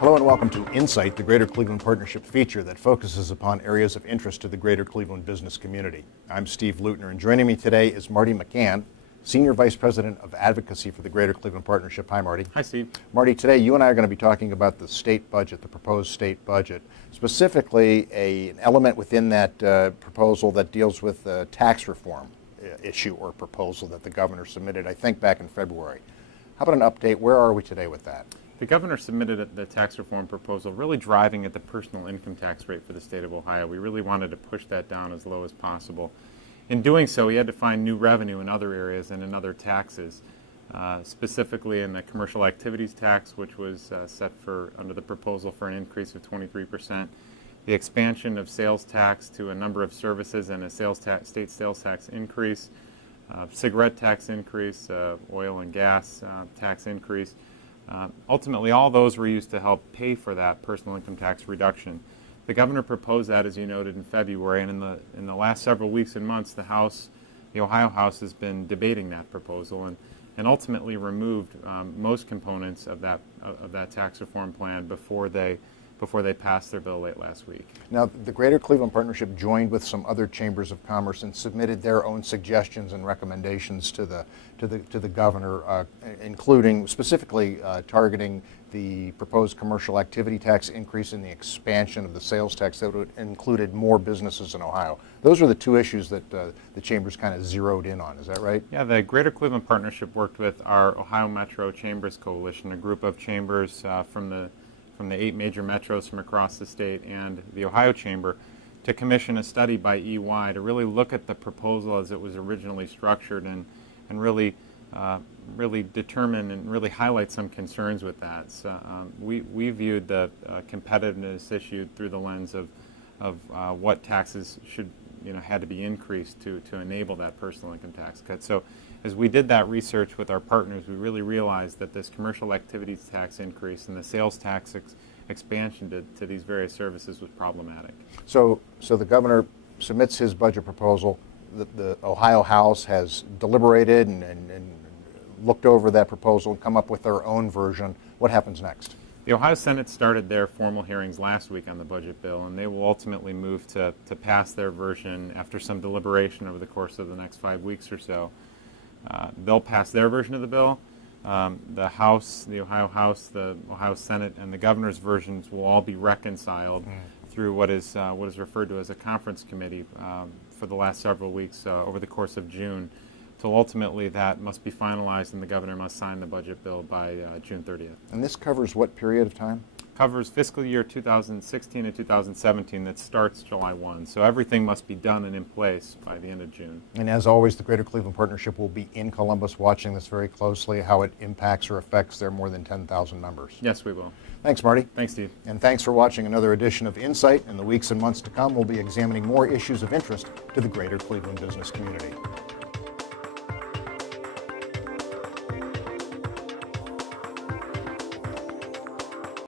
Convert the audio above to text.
Hello and welcome to Insight, the Greater Cleveland Partnership feature that focuses upon areas of interest to the Greater Cleveland business community. I'm Steve Lutner, and joining me today is Marty McCann, Senior Vice President of Advocacy for the Greater Cleveland Partnership. Hi, Marty. Hi, Steve. Marty, today you and I are going to be talking about the state budget, the proposed state budget, specifically an element within that proposal that deals with the tax reform issue or proposal that the governor submitted, I think, back in February. How about an update? Where are we today with that? The governor submitted the tax reform proposal really driving at the personal income tax rate for the state of Ohio. We really wanted to push that down as low as possible. In doing so, he had to find new revenue in other areas and in other taxes, specifically in the commercial activities tax, which was set for under the proposal for an increase of 23%, the expansion of sales tax to a number of services and a state sales tax increase, cigarette tax increase, oil and gas tax increase. Ultimately, all those were used to help pay for that personal income tax reduction. The governor proposed that, as you noted, in February, and in the last several weeks and months, the Ohio House has been debating that proposal and ultimately removed most components of that tax reform plan before they passed their bill late last week. Now, the Greater Cleveland Partnership joined with some other chambers of commerce and submitted their own suggestions and recommendations to the governor, including specifically targeting the proposed commercial activity tax increase and the expansion of the sales tax that would included more businesses in Ohio. Those are the two issues that the chambers kind of zeroed in on. Is that right? Yeah, the Greater Cleveland Partnership worked with our Ohio Metro Chambers Coalition, a group of chambers from the 8 major metros from across the state and the Ohio Chamber, to commission a study by EY to really look at the proposal as it was originally structured and really determine and really highlight some concerns with that. So, we viewed the competitiveness issue through the lens of what taxes had to be increased to enable that personal income tax cut. So as we did that research with our partners, we really realized that this commercial activities tax increase and the sales tax expansion to these various services was problematic. So the governor submits his budget proposal. The Ohio House has deliberated and looked over that proposal and come up with their own version. What happens next? The Ohio Senate started their formal hearings last week on the budget bill, and they will ultimately move to pass their version after some deliberation over the course of the next 5 weeks or so. They'll pass their version of the bill. The House, the Ohio House, the Ohio Senate, and the governor's versions will all be reconciled through what is referred to as a conference committee for the last several weeks over the course of June, till ultimately that must be finalized and the governor must sign the budget bill by June 30th. And this covers what period of time? Covers fiscal year 2016 and 2017 that starts July 1. So everything must be done and in place by the end of June. And as always, the Greater Cleveland Partnership will be in Columbus watching this very closely, how it impacts or affects their more than 10,000 members. Yes, we will. Thanks, Marty. Thanks, Steve. And thanks for watching another edition of Insight. In the weeks and months to come, we'll be examining more issues of interest to the Greater Cleveland business community.